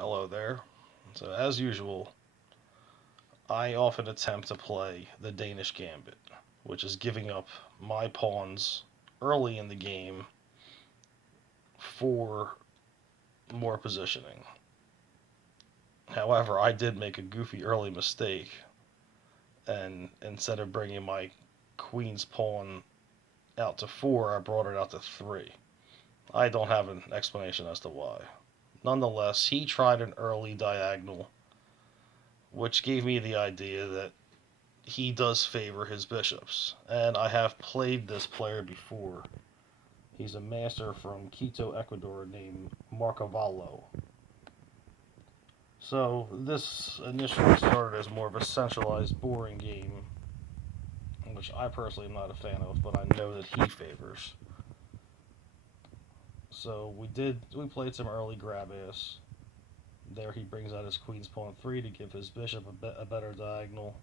Hello there. So, as usual, I often attempt to play the Danish Gambit, which is giving up my pawns early in the game for more positioning. However, I did make a goofy early mistake, and instead of bringing my queen's pawn out to 4, I brought it out to 3. I don't have an explanation as to why. Nonetheless, he tried an early diagonal, which gave me the idea that he does favor his bishops. And I have played this player before. He's a master from Quito, Ecuador, named Marc. So this initially started as more of a centralized, boring game, which I personally am not a fan of, but I know that he favors. So we played some early grab ass. There he brings out his queen's pawn 3 to give his bishop a better diagonal.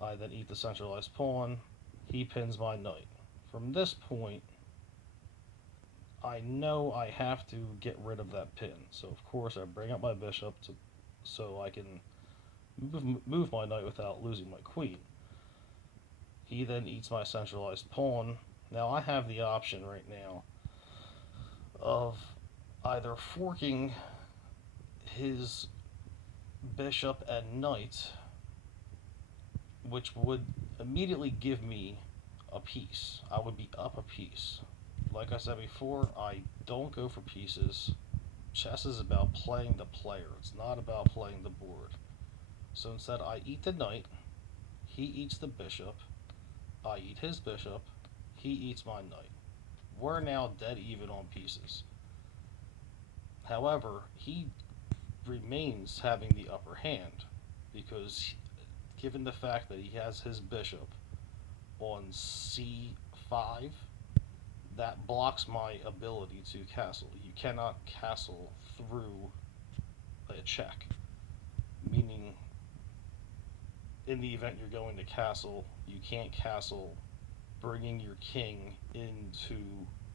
I then eat the centralized pawn. He pins my knight. From this point, I know I have to get rid of that pin. So of course I bring up my bishop so I can move my knight without losing my queen. He then eats my centralized pawn. Now I have the option right now of either forking his bishop and knight, which would immediately give me a piece. I would be up a piece. Like I said before, I don't go for pieces. Chess is about playing the player. It's not about playing the board. So instead, I eat the knight. He eats the bishop. I eat his bishop. He eats my knight. We're now dead even on pieces. However, he remains having the upper hand because, given the fact that he has his bishop on c5, that blocks my ability to castle. You cannot castle through a check, meaning in the event you're going to castle, you can't castle bringing your king into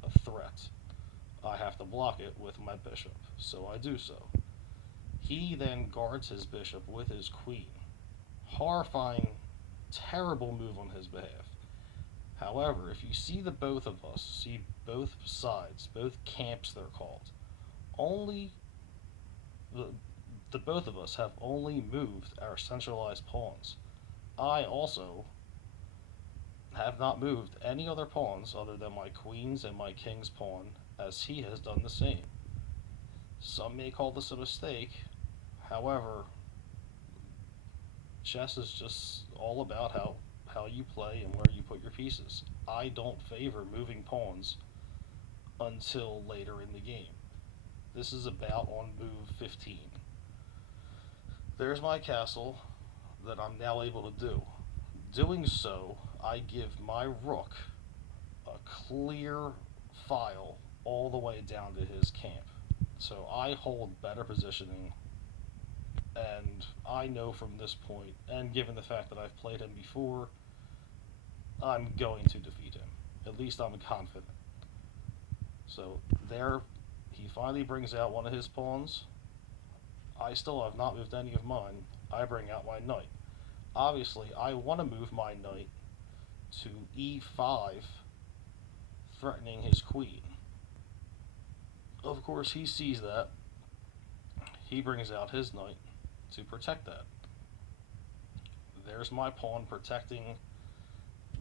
a threat. I have to block it with my bishop, so I do so. He then guards his bishop with his queen. Horrifying, terrible move on his behalf. However, if you see the both of us, see both sides, both camps they're called, only the, the both of us have only moved our centralized pawns. I also have not moved any other pawns other than my queen's and my king's pawn, as he has done the same. Some may call this a mistake, however, chess is just all about how you play and where you put your pieces. I don't favor moving pawns until later in the game. This is about on move 15. There's my castle that I'm now able to do. Doing so, I give my rook a clear file all the way down to his camp. So I hold better positioning, and I know from this point, and given the fact that I've played him before, I'm going to defeat him. At least I'm confident. So there, he finally brings out one of his pawns. I still have not moved any of mine. I bring out my knight. Obviously, I want to move my knight to e5, threatening his queen. Of course, he sees that. He brings out his knight to protect that. There's my pawn protecting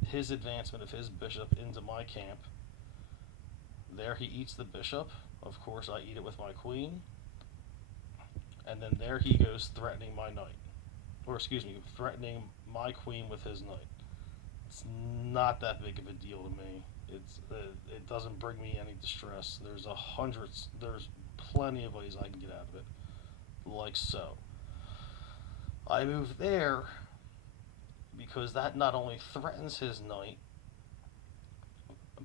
his advancement of his bishop into my camp. There he eats the bishop. Of course, I eat it with my queen. And then there he goes threatening my knight. Or, excuse me, threatening my queen with his knight. It's not that big of a deal to me. It doesn't bring me any distress. There's plenty of ways I can get out of it, like so. I move there because that not only threatens his knight,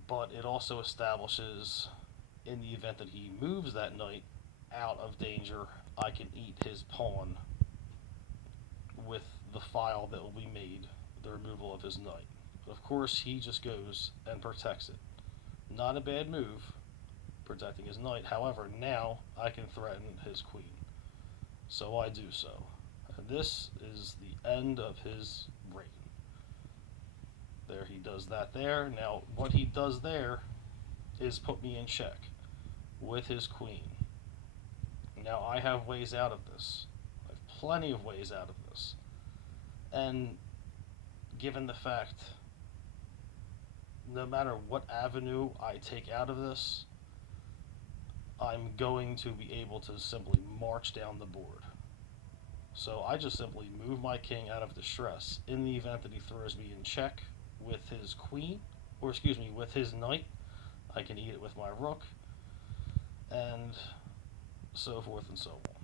but it also establishes, in the event that he moves that knight out of danger, I can eat his pawn with the file that will be made, the removal of his knight. But of course, he just goes and protects it. Not a bad move, protecting his knight. However, now I can threaten his queen. So I do so. And this is the end of his reign. There, he does that there. Now, what he does there is put me in check with his queen. Now, I have ways out of this. I have plenty of ways out of this. And given the fact, no matter what avenue I take out of this, I'm going to be able to simply march down the board. So I just simply move my king out of distress in the event that he throws me in check with his queen, or excuse me, with his knight. I can eat it with my rook, and so forth and so on.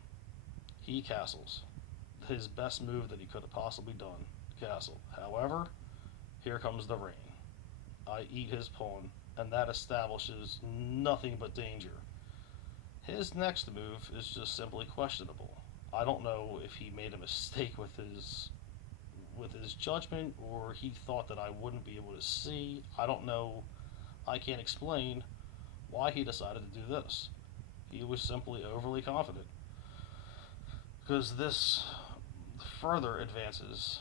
He castles. His best move that he could have possibly done, castle. However, here comes the rain. I eat his pawn, and that establishes nothing but danger. His next move is just simply questionable. I don't know if he made a mistake with his judgment, or he thought that I wouldn't be able to see. I don't know. I can't explain why he decided to do this. He was simply overly confident. Because this further advances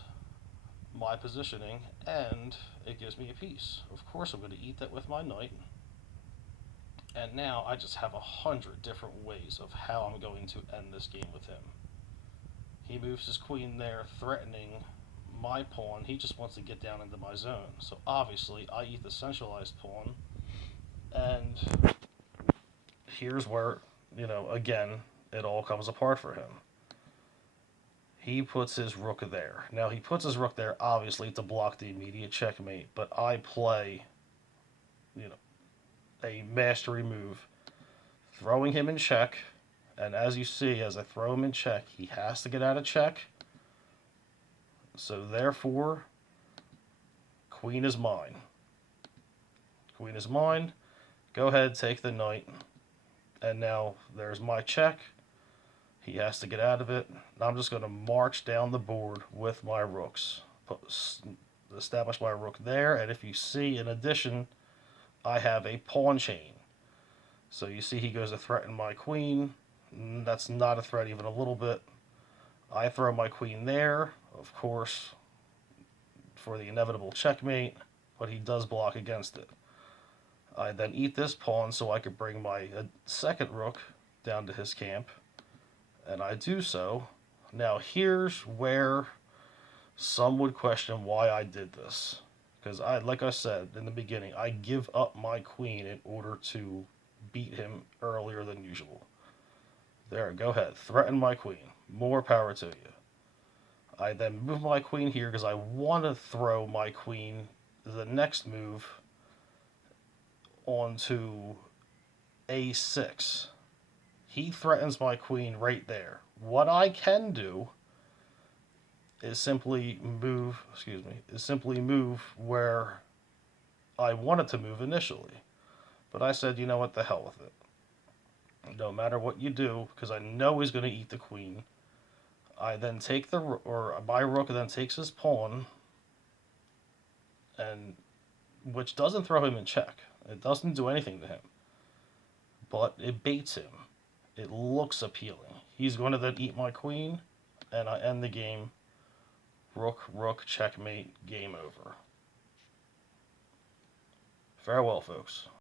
my positioning, and it gives me a piece. Of course, I'm going to eat that with my knight. And now I just have 100 different ways of how I'm going to end this game with him. He moves his queen there, threatening my pawn. He just wants to get down into my zone. So obviously, I eat the centralized pawn. And here's where, again, it all comes apart for him. He puts his rook there. Now, he puts his rook there, obviously, to block the immediate checkmate. But I play, a mastery move, throwing him in check. And as you see, as I throw him in check, he has to get out of check. So therefore, queen is mine. Queen is mine. Go ahead, take the knight. And now there's my check. He has to get out of it. I'm just going to march down the board with my rooks. Establish my rook there. And if you see, in addition, I have a pawn chain. So you see he goes to threaten my queen. That's not a threat even a little bit. I throw my queen there, of course, for the inevitable checkmate, but he does block against it. I then eat this pawn so I could bring my second rook down to his camp, and I do so. Now here's where some would question why I did this. Because like I said in the beginning, I give up my queen in order to beat him earlier than usual. There, go ahead. Threaten my queen. More power to you. I then move my queen here because I want to throw my queen the next move onto a6. He threatens my queen right there. What I can do is simply move where I wanted to move initially. But I said, you know what, the hell with it. No matter what you do, because I know he's going to eat the queen, I then take my rook then takes his pawn, and which doesn't throw him in check. It doesn't do anything to him, but it baits him. It looks appealing. He's going to then eat my queen, and I end the game. Rook, checkmate, game over. Farewell, folks.